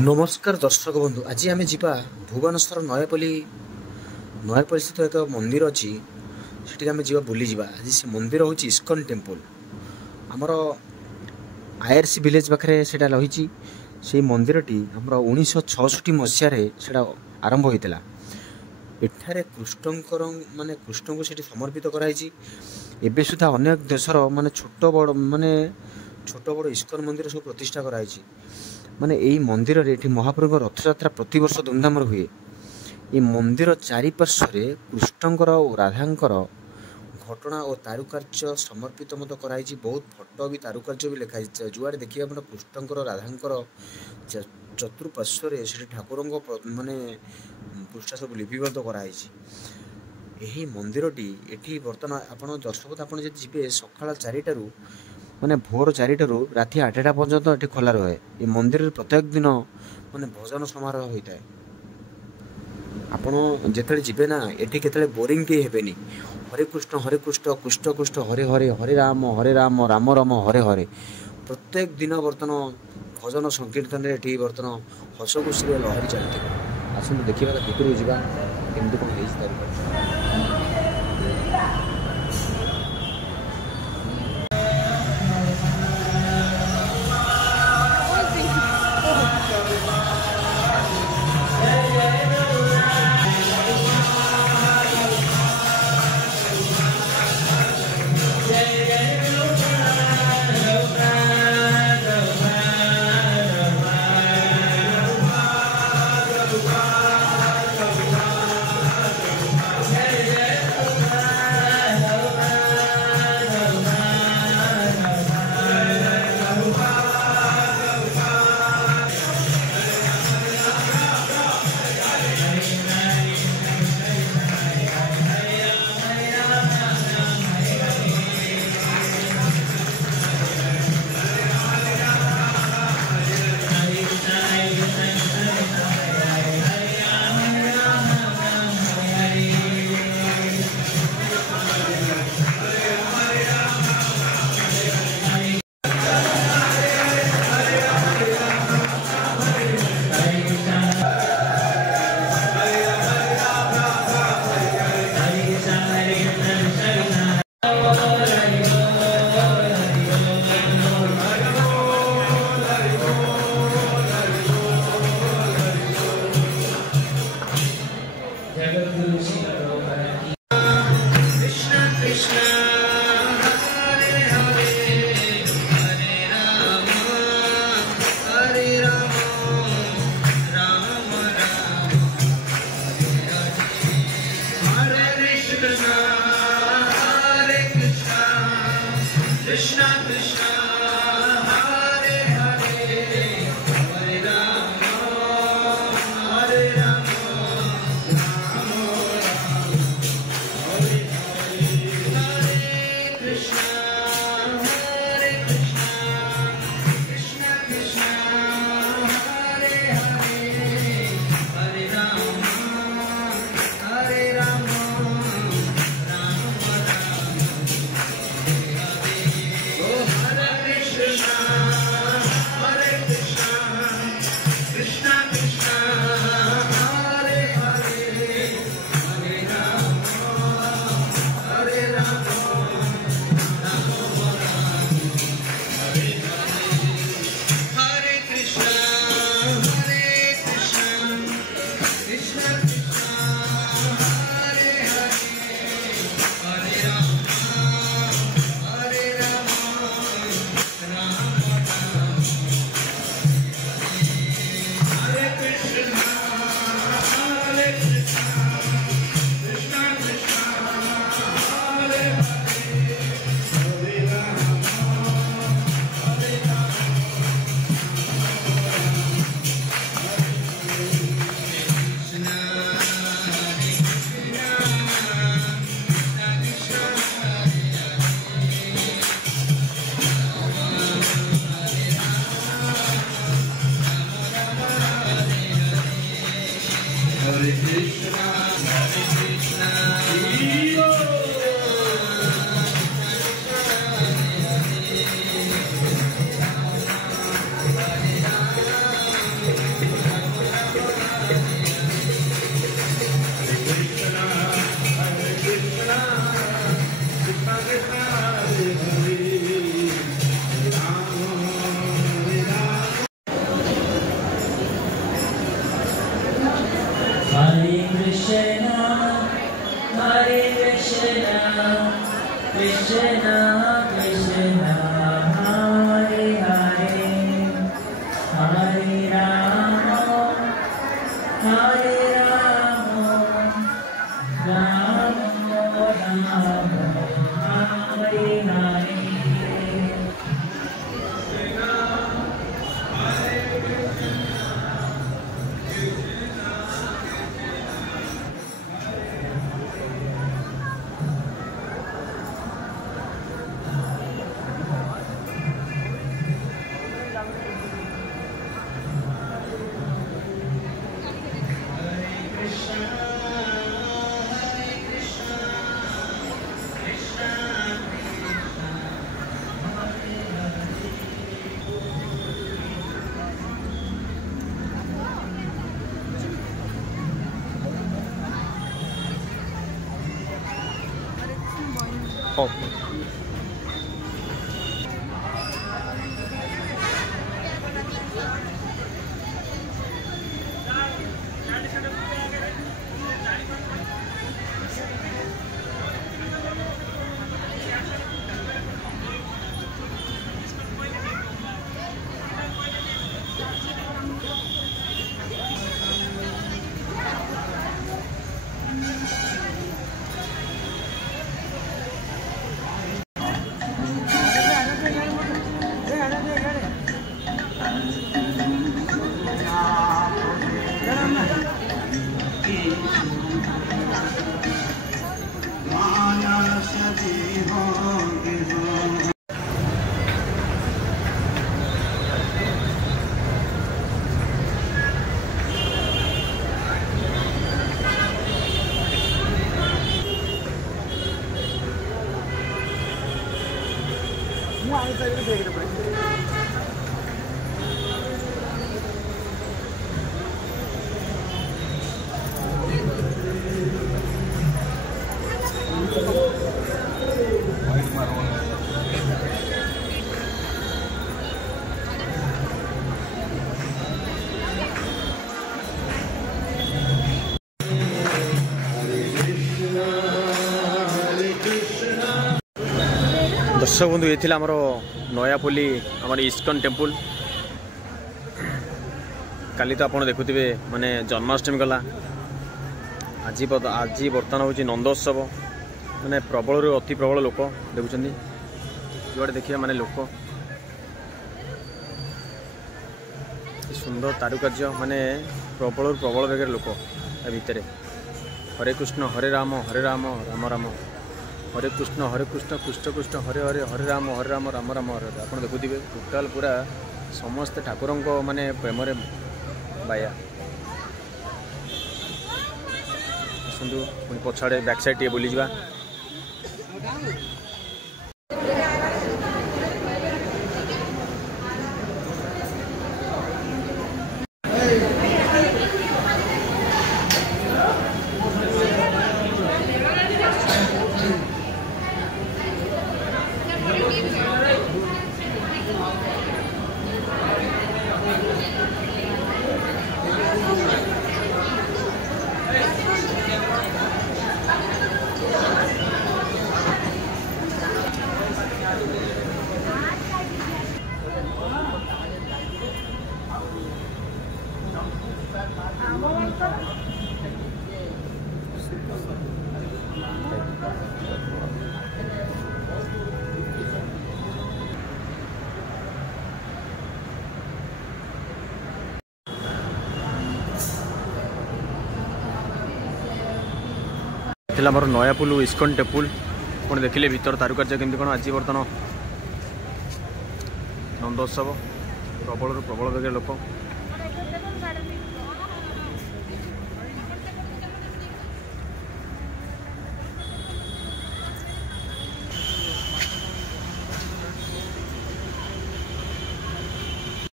नमस्कार दर्शक बंधु आज आम जा भुवनेश्वर नयापल्ली स्थित एक मंदिर अच्छी से आम जा बुली जा आज से मंदिर हूँ इस्कन टेम्पल आमर आईआरसी विलेज पाखे से रही से मंदिरटी आमर 1966 मसीह आरंभ होता एठारे कृष्णकर माने कृष्ण को सेठी समर्पित कराई एबे सुधा अनेक देशर माने छोट बड़ इस्कन मंदिर सब प्रतिष्ठा कराई माने यही मंदिर रे महाप्रभु रथयात्रा प्रतिवर्ष धूमधाम हुए। ये मंदिर चारिपार्श्व कृष्णकर और राधांकर घटना और तारुकार्य समर्पित मत कराई बहुत फोटो भी तारुकार्य भी लिखाई जुआड़े देखिए आप कृष्णकर राधांकर चतुर्पार्श्व से ठाकुर माने पृष्ठा सब लिपिबद्ध कराई। यही मंदिरटी एठी बर्तमान आपण दर्शक आप जी सकाळ 4टारू माने भोर 4टारू राति 8टा पर्यंत ये खोला रहे। ये मंदिर प्रत्येक दिन माने भजन समारोह होता है। आपण जिते जी ना ये केतले बोरिंग के हेनी हरे कृष्ण कृष्ण कृष्ण हरे हरे हरे राम राम राम हरे हरे प्रत्येक दिन बर्तमान भजन संकीर्तन ये बर्तमान हस खुशी लहरी चलती आसतु देखा भितर जावा केमती कौन दर्शक बंधु ये आमर नयापल्ली आम इस्कन टेम्पल काली तो आप देखुवे माने जन्माष्टमी गला आज बर्तमान हूँ नंदोत्सव माने प्रबल अति प्रबल लोक देखुं जुआड़े देखिए माने लोक सुंदर तारुकार्य माने प्रबल प्रबल बेगर लोक भितर हरे कृष्ण राम राम राम हरे कृष्ण कृष्ण कृष्ण हरे हरे हरे राम राम राम हरे आप देखुवे टोटाल पूरा समस्ते ठाकुर माने प्रेम बाया आसतु पुणी पछाड़े बैक साइड टे बुली जा आमर नयापुल इस्कन टेम्पल पुणी देखिले भीतर तारुकार्य केमती कौन आज बर्तमान नंदोत्सव प्रबल प्रबल बेगे लोक